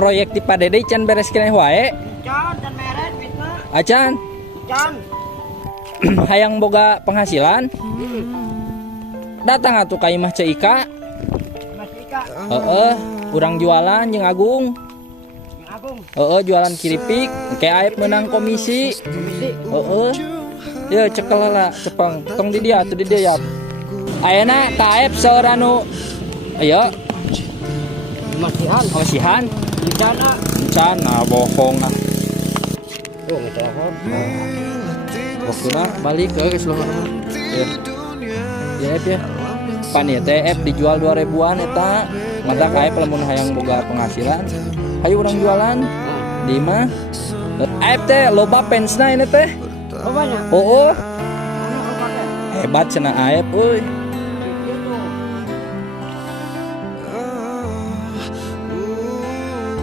proyek ti Padede can beres keneh wae. Can meret fitna. Acan Can. hayang boga penghasilan. Datang atuh ka imah Ceu Ika. Mas Ika. Urang jualan jeung Agung. Yang Agung. Jualan kiripik, kayak Aep menang komisi. Komisi. Ya cekel lah cepeng. Tong di dia atuh di dia ya. Ayeuna ka Aep saeur anu ayo Masihan. masihan. Bencana. Bencana bohong nah. Oh, ngetohon. Waktuna balik ke seluruh ya. Ya Aep ya. Pan ya teh Aep dijual 2000-an eta. Mata ka Aep lamun hayang boga penghasilan. Hayu urang jualan di mah. Aep teh loba fansna ini teh. Oh banyak. Oh, Anu pakai. hebat cenah Aep euy.